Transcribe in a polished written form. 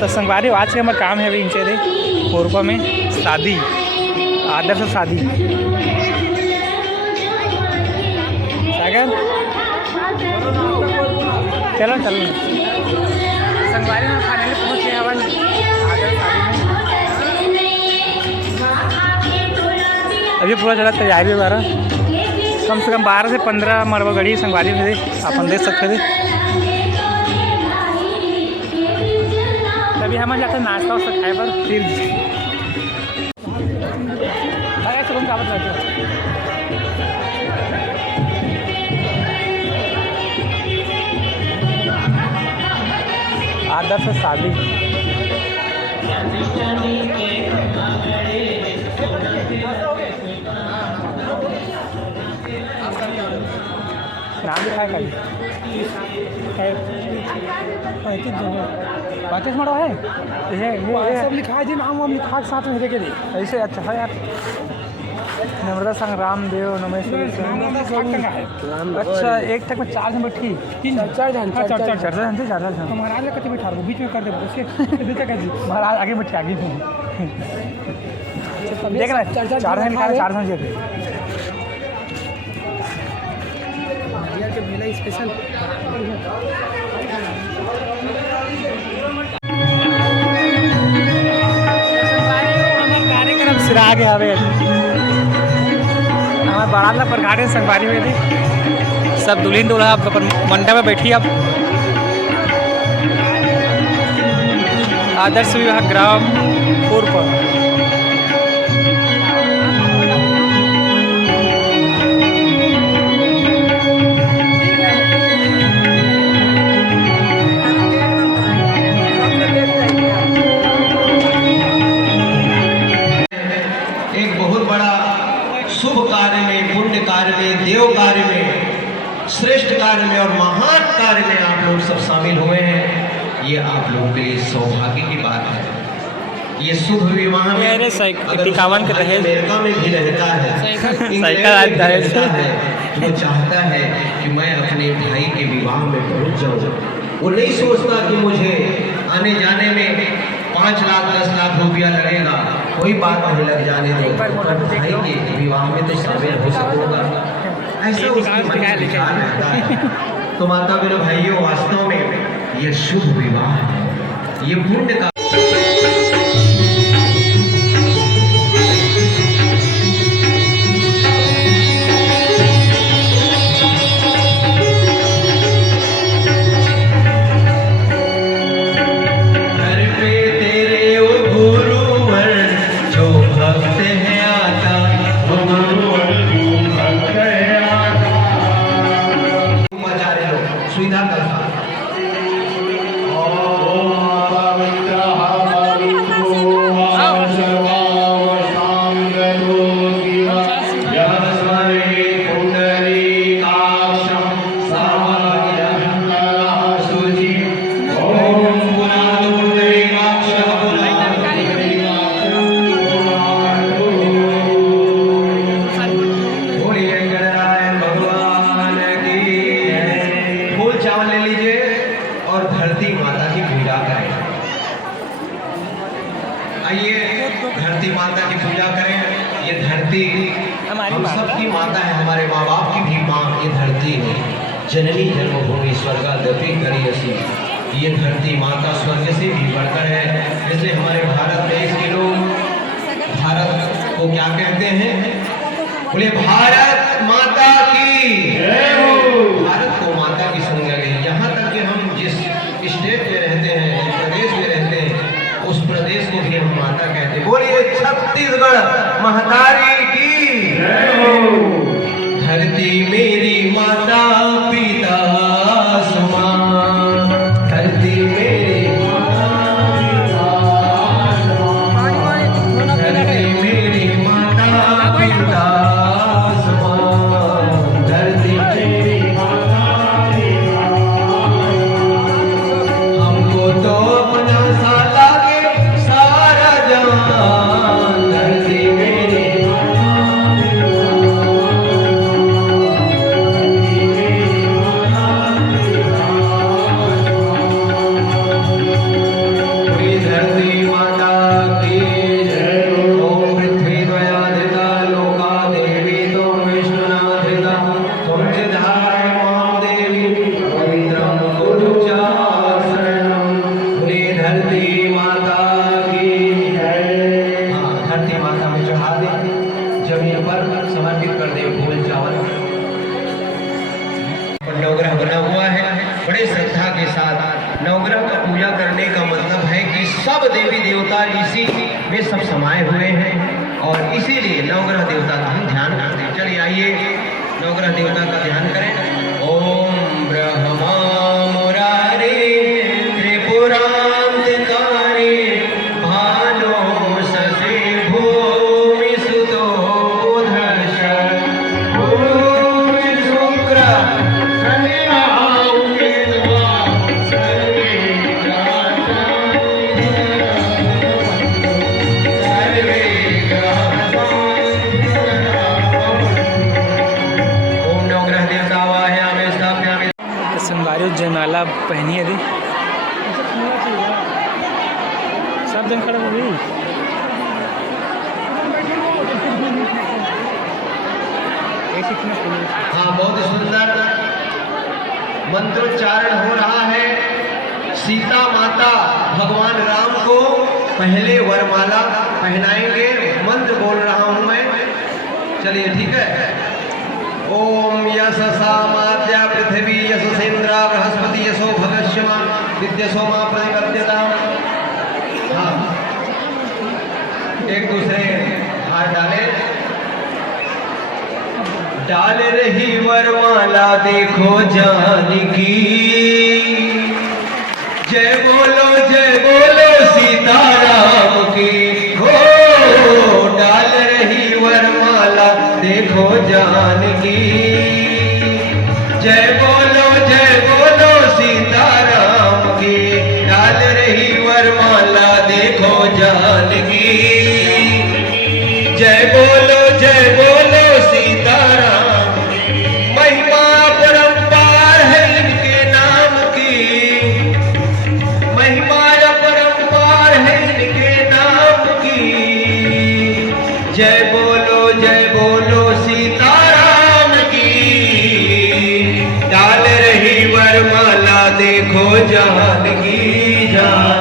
तो संगवारी आज के हमारे काम है अभी इनसे थे कोरपा में शादी आदर्श शादी सागर चलो चलो संगवारी में खाने में पहुँच गए अपन आदर्श शादी में। अभी पूरा चला तैयारी वगैरह कम से कम 12 से 15 मरबा गड़ी संगवारी में थे अपन देख सकते थे। तभी हम जाते नाश्ता वास्ता खाए पर फिर का आदर्श शादी नाम लिखा है कहीं बातें मरो है ये सब लिखा है जी नाम वाम लिखा के साथ में के लिए ऐसे अच्छा है यार। नम्रता संग रामदेव नमेश्वर अच्छा एक तक में 4 जन बैठी 4 जन महाराज कति बैठा बीच में कर दे महाराज आगे बैठे आगे देख रहा है 4 जन 4 जन के मेला स्पेशल कार्यक्रम सिरा गया हवे हमारे बड़ा पर घाटे संगवारी हुई थी सब दुल्हन दूल्हा मंडप में बैठी अब आदर्श विवाह ग्राम पूर्व देव कार्य में श्रेष्ठ कार्य में और महान कार्य में आप लोग सब शामिल हुए हैं। ये आप लोगों के लिए सौभाग्य की बात है। ये शुभ विवाह में अमेरिका में भी रहता है वो चाहता है कि मैं अपने भाई के विवाह में पहुंच जाऊं। वो नहीं सोचता कि मुझे आने जाने में 5 लाख 10 लाख रुपया लगेगा, कोई बात नहीं, लग जाने दो, भाई के विवाह में तो शामिल हो सकूंगा, ऐसा उसकी मन में विचार रहता है। तो माता बहनों भाइयों, वास्तव में ये शुभ विवाह है, ये पुण्य का सुविधा करता धरती माता की पूजा करें। ये धरती हम सबकी माता है, हमारे माँ बाप की भी माँ ये धरती है। जननी जन्मभूमि स्वर्गादपि करियसी, ये धरती माता स्वर्ग से भी बढ़कर है। इसलिए हमारे भारत देश के लोग भारत को क्या कहते हैं? बोले भारत माता की जय हो। भारत को माता की संज्ञा है। यहाँ तक कि हम जिस स्टेट में रहते हैं, जिस प्रदेश में रहते हैं, उस प्रदेश को भी हम माता कहते हैं। बोलिए छत्तीसगढ़ महतारी की जय हो। धरती मेरी माता पिता समान, धरती मेरी माता पिता समान, धरती मेरी माता पिता समान, धरती मेरी माता पिता हमको तो अपना साला के सारा जहां, धरती मेरी माता पिता सब देवी देवता इसी में सब समाये हुए हैं और इसीलिए नवग्रह देवता का हम ध्यान करते हैं। चलिए आइए नवग्रह देवता का ध्यान करें। ओम ब्रह्मा मुरारे त्रिपुरांतकारे भानो ससे भूमि सुतो बुधर्ष भूमि शुक्र संगारी जयमाला पहनी है दी सब जन खड़े हो गई। हाँ, बहुत सुंदर मंत्रोच्चारण हो रहा है। सीता माता भगवान राम को पहले वरमाला पहनाएंगे। मंत्र बोल रहा हूं मैं, चलिए ठीक है। ओम यशसा माद्या पृथ्वी यशसेन्द्रा बृहस्पति यशो भगस्यमा विद्यसोमा प्रतिपद्यता। हाँ, एक दूसरे हाथ डाले। डाल रही वरमाला देखो जानकी, जय बोलो सीताराम की। हो डाल रही वरमाला देखो जानकी, जय बोलो सीताराम की। डाल रही वरमाला देखो जानकी, जय बोलो सीताराम। महिमा परंपार है इनके नाम की, महिमा परंपार है इनके नाम की। जय बोलो सीताराम की। डाल रही वरमाला देखो जानकी जान।